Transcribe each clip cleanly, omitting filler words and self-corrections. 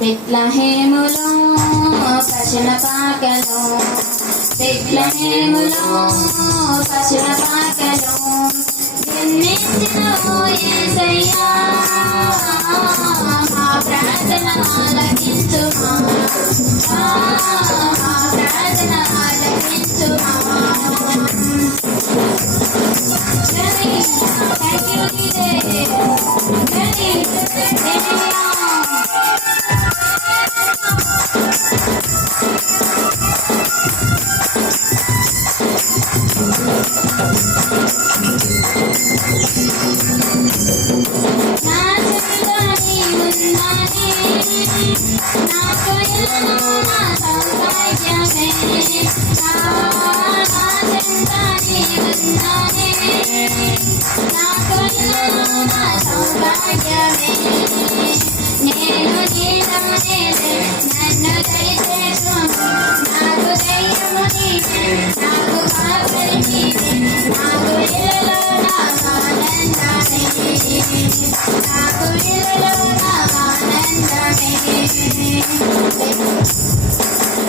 బెత్లెహేములో పశుల పాకలో, బెత్లెహేములో పశుల పాకలో జన్మించినవు యేసయ్యా, మా ప్రార్థన ఆలకించుమా, మా ప్రార్థన ఆలకించుమా.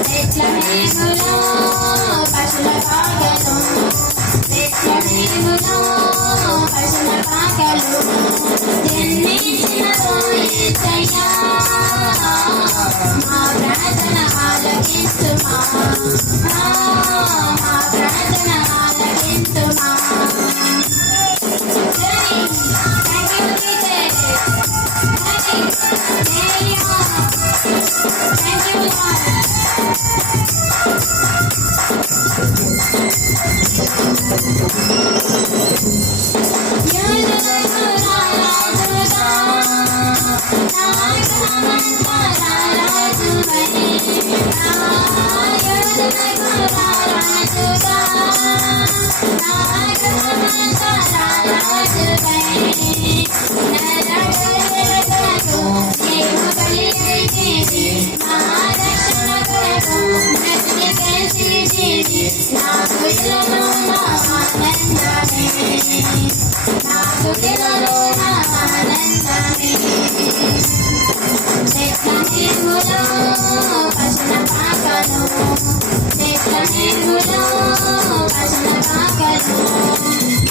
బెత్లెహేములో పశుల పాకలో, బెత్లెహేములో పశుల పాకలో జన్మించినవు యేసయ్యా, మా ప్రార్థన ఆలకించుమా, మా ప్రార్థన ఆలకించుమా. బెత్లెహేములో పశుల పాకలో, బెత్లెహేములో పశుల పాకలో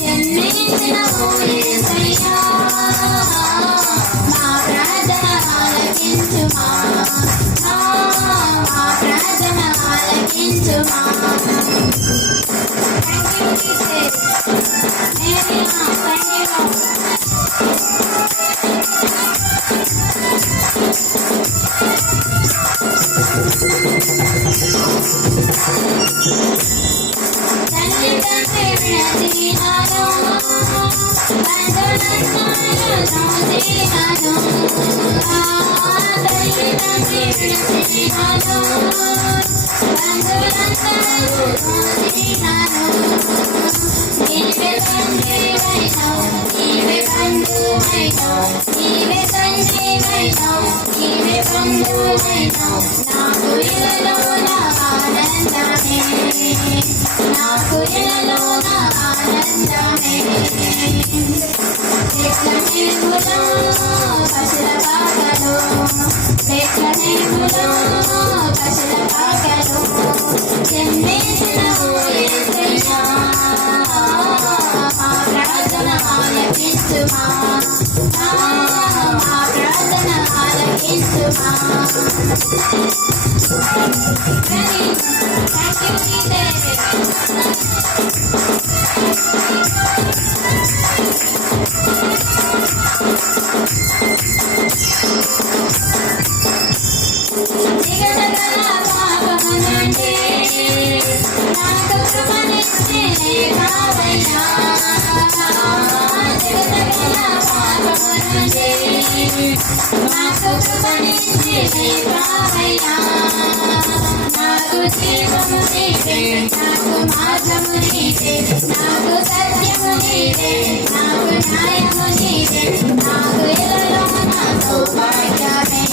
జన్మించినవు యేసయ్యా, మా ప్రార్థన ఆలకించుమా, మా ప్రార్థన ఆలకించుమా. నాకు ఇలలో ఆనందమే, బెత్లెహేములో పశుల పాకలో, బెత్లెహేములో పశుల పాకలో జన్మించినవు యేసయ్యా, మా ప్రార్థన ఆలకించుమా, మా ప్రార్థన ఆలకించుమా. నాకు జీవము నీవే, నాకు మార్గము నీవే, నాకు సత్యము నీవే, నాకు న్యాయము నీవే, నాకు ఇలలో నా సౌభాగ్యమే,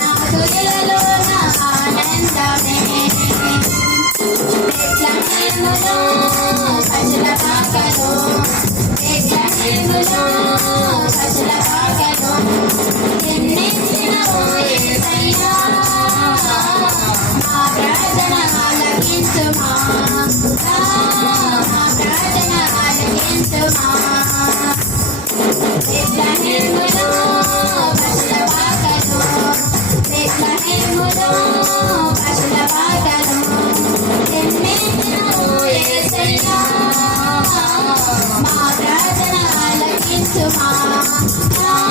నాకు ఇలలో నా ఆనందమే. బెత్లెహేములో పశుల పాకలో, బెత్లెహేములో పశుల పాకలో జన్మించినవు సుమా